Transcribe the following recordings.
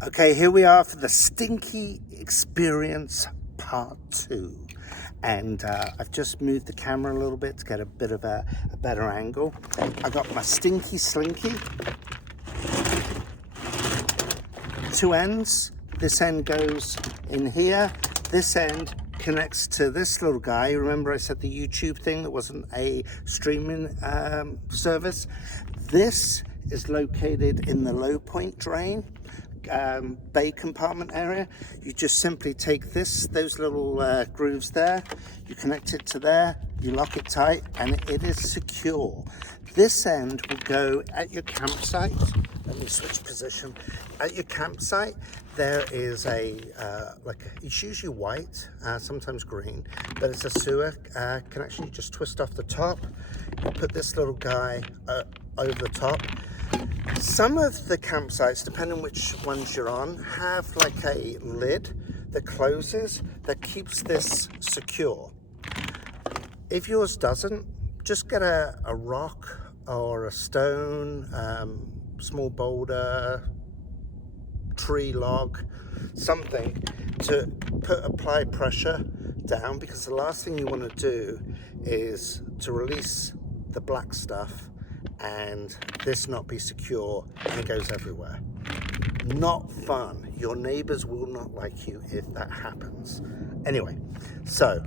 Okay, here we are for the Stinky Experience Part 2. And I've just moved the camera a little bit to get a bit of a better angle. I got my Stinky Slinky. Two ends. This end goes in here. This end connects to this little guy. Remember I said the YouTube thing that wasn't a streaming service? This is located in the low point drain. Bay compartment area. You just simply take those little grooves there, you connect it to there, you lock it tight, and it is secure. This end will go at your campsite. Let me switch position. At your campsite, there is it's usually white, sometimes green, but it's a sewer connection. You just twist off the top, you put this little guy over the top. Some of the campsites, depending on which ones you're on, have like a lid that closes that keeps this secure. If yours doesn't, just get a rock or a stone, small boulder, tree log, something to apply pressure down, because the last thing you want to do is to release the black stuff and this not be secure and it goes everywhere. Not fun. Your neighbors will not like you if that happens. Anyway, so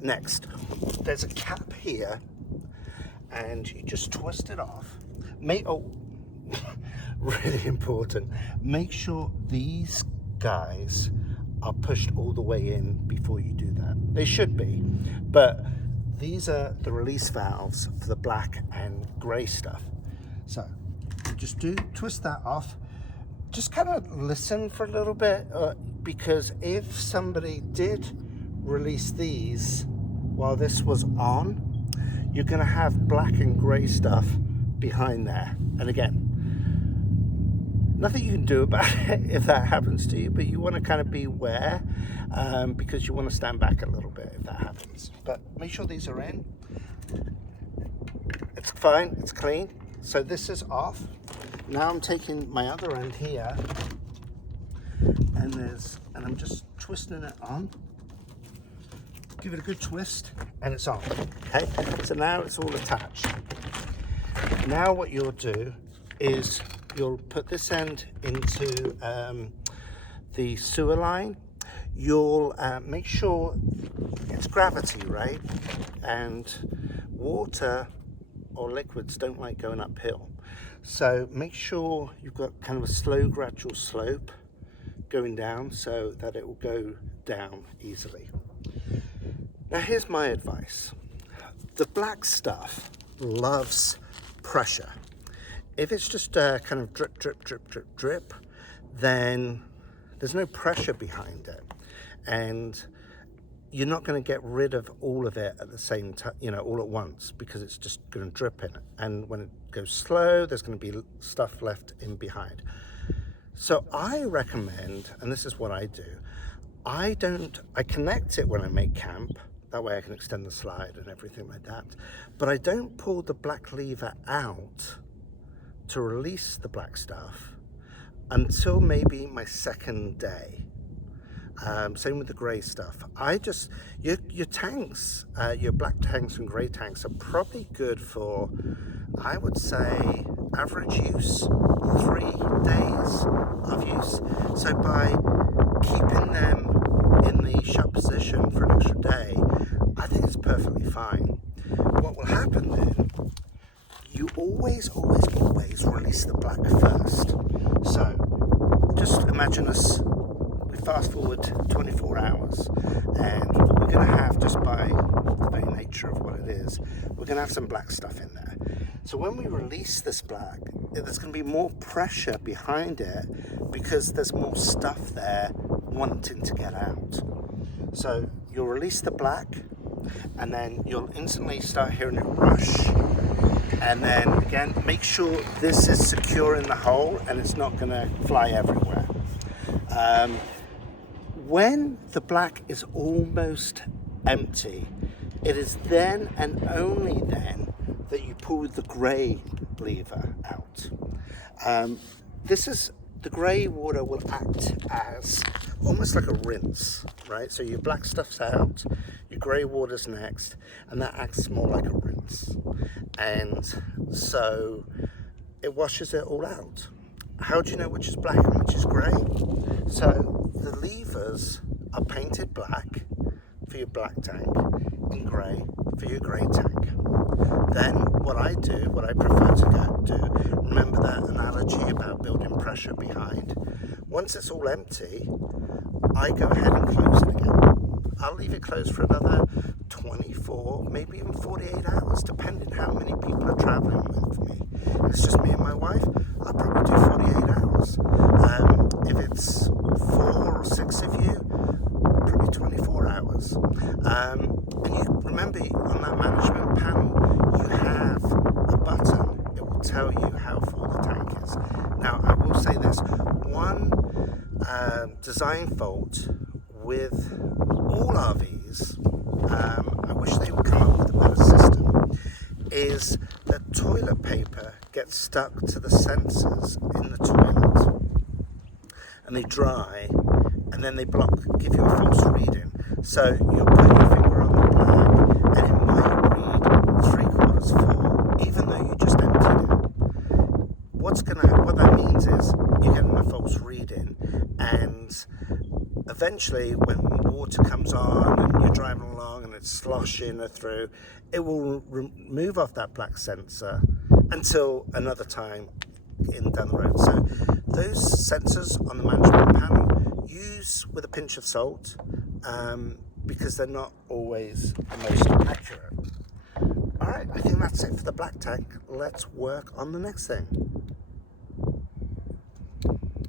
next, there's a cap here and you just twist it off. Really important, make sure these guys are pushed all the way in before you do that. They should be, but these are the release valves for the black and grey stuff. So just twist that off. Just kind of listen for a little bit, because if somebody did release these while this was on, you're going to have black and grey stuff behind there. And again, nothing you can do about it if that happens to you, but you want to kind of beware, because you want to stand back a little bit if that happens. But make sure these are in. It's fine, it's clean. So this is off. Now I'm taking my other end here, and I'm just twisting it on. Give it a good twist, and it's on. Okay, so now it's all attached. Now what you'll do is you'll put this end into the sewer line. You'll make sure it's gravity, right? And water or liquids don't like going uphill. So make sure you've got kind of a slow, gradual slope going down so that it will go down easily. Now here's my advice. The black stuff loves pressure. If it's just kind of drip, drip, drip, drip, drip, then there's no pressure behind it. And you're not going to get rid of all of it at the same time, all at once, because it's just going to drip in it. And when it goes slow, there's going to be stuff left in behind. So I recommend, and this is what I do, I connect it when I make camp. That way I can extend the slide and everything like that. But I don't pull the black lever out to release the black stuff until maybe my second day. Same with the grey stuff. Your tanks, your black tanks and grey tanks are probably good for, I would say, average use, 3 days of use. So by keeping them in the shut position for an extra day, I think it's perfectly fine. What will happen then, you always release the black first. So just imagine we fast forward 24 hours, and we're going to have, just by the very nature of what it is, we're going to have some black stuff in there. So when we release this black, there's going to be more pressure behind it because there's more stuff there wanting to get out. So you'll release the black, and then you'll instantly start hearing it rush. And then again, make sure this is secure in the hole and it's not going to fly everywhere. When the black is almost empty, it is then and only then that you pull the grey lever out. This is the grey water will act as almost like a rinse, right? So your black stuff's out, your grey water's next, and that acts more like a rinse. And so it washes it all out. How do you know which is black and which is grey? So the levers are painted black for your black tank and grey for your grey tank. Then what I prefer to do, remember that analogy about building pressure behind? Once it's all empty, I go ahead and close it again. I'll leave it closed for another 24, maybe even 48 hours, depending how many people are traveling with me. If it's just me and my wife, I'll probably do 48 hours. If it's 4 or 6 of you, probably 24 hours. And you remember on that management panel, you have a button. It will tell you how full the tank is. Now, I will say this, one design fault with all RVs, I wish they would come up with a better system, is that toilet paper gets stuck to the sensors in the toilet and they dry and then they give you a false reading. So you'll put your finger on the black and it might read 3/4 full even though you just emptied it. What that means is you're getting a false reading, and eventually when water comes on and you're driving along and it's sloshing through, it will move off that black sensor until another time down the road. So those sensors on the management panel, use with a pinch of salt, because they're not always the most accurate. All right, I think that's it for the black tank. Let's work on the next thing.